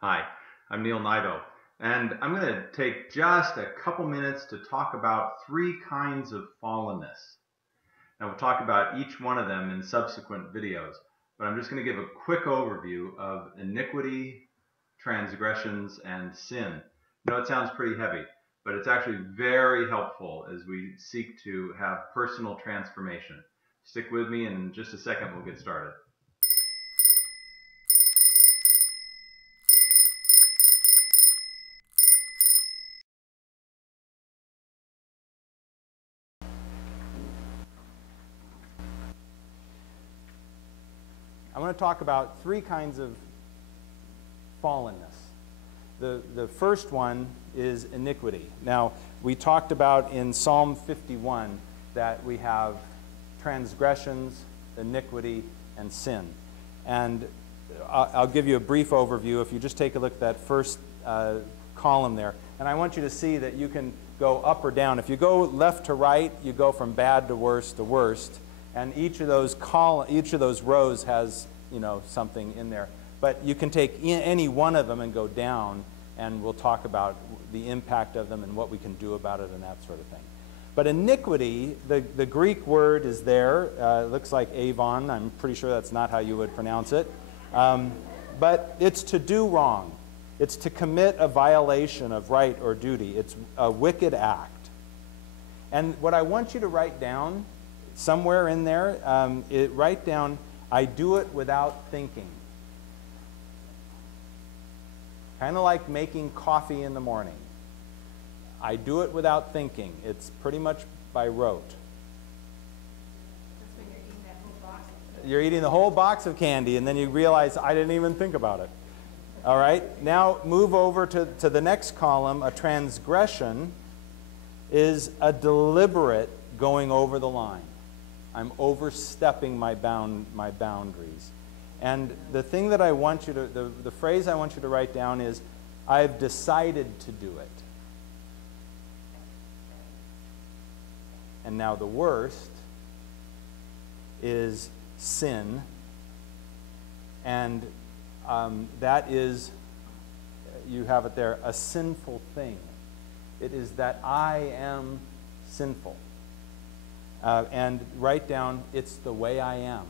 Hi, I'm Neal Nybo, and I'm going to take just a couple minutes to talk about three kinds of fallenness. Now, we'll talk about each one of them in subsequent videos, but I'm just going to give a quick overview of iniquity, transgressions, and sin. I know it sounds pretty heavy, but it's actually very helpful as we seek to have personal transformation. Stick with me, and in just a second, we'll get started. I want to talk about three kinds of fallenness. The first one is iniquity. Now, we talked about in Psalm 51 that we have transgressions, iniquity, and sin. And I'll give you a brief overview if you just take a look at that first column there. And I want you to see that you can go up or down. If you go left to right, you go from bad to worst. And each of those rows has, something in there. But you can take any one of them and go down, and we'll talk about the impact of them and what we can do about it and that sort of thing. But iniquity, the Greek word is there. It looks like avon. I'm pretty sure that's not how you would pronounce it. But it's to do wrong. It's to commit a violation of right or duty. It's a wicked act. And what I want you to write down, somewhere in there, write down, I do it without thinking. Kind of like making coffee in the morning. I do it without thinking. It's pretty much by rote. That's when you're eating that whole box. You're eating the whole box of candy, and then you realize, I didn't even think about it. All right? Now move over to the next column. A transgression is a deliberate going over the line. I'm overstepping my boundaries. And the thing that I want you to, the phrase I want you to write down is, I've decided to do it. And now the worst is sin. And that is, you have it there, a sinful thing. It is that I am sinful. And write down, it's the way I am.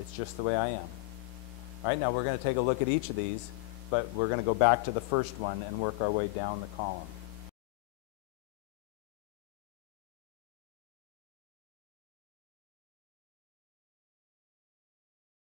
It's just the way I am. All right, now we're going to take a look at each of these, but we're going to go back to the first one and work our way down the column.